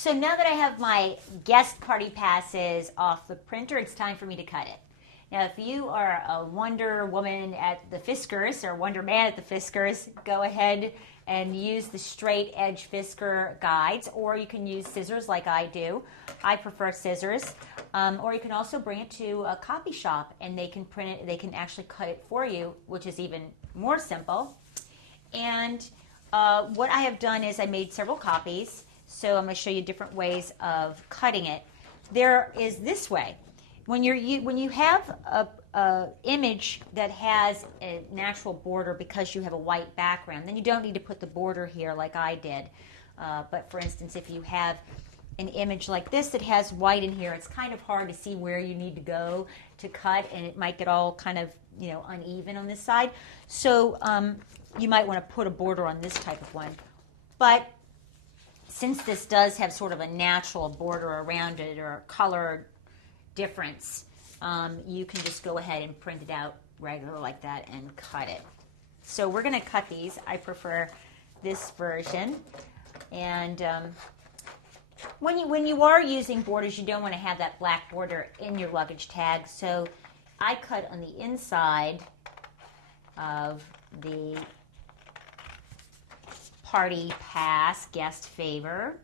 So now that I have my guest party passes off the printer, it's time for me to cut it. Now, if you are a Wonder Woman at the Fiskars or Wonder Man at the Fiskars, go ahead and use the straight edge Fisker guides, or you can use scissors like I do. I prefer scissors. Or you can also bring it to a copy shop and they can print it, they can actually cut it for you, which is even more simple. And what I have done is I made several copies, so I'm going to show you different ways of cutting it. There is this way. When you have a image that has a natural border because you have a white background, then you don't need to put the border here like I did. But for instance, if you have an image like this that has white in here, it's kind of hard to see where you need to go to cut, and it might get all kind of uneven on this side. So you might want to put a border on this type of one. But since this does have sort of a natural border around it or a color difference, you can just go ahead and print it out regular like that and cut it. So we're going to cut these. I prefer this version. And when you are using borders, you don't want to have that black border in your luggage tag. So I cut on the inside of the party pass guest favor.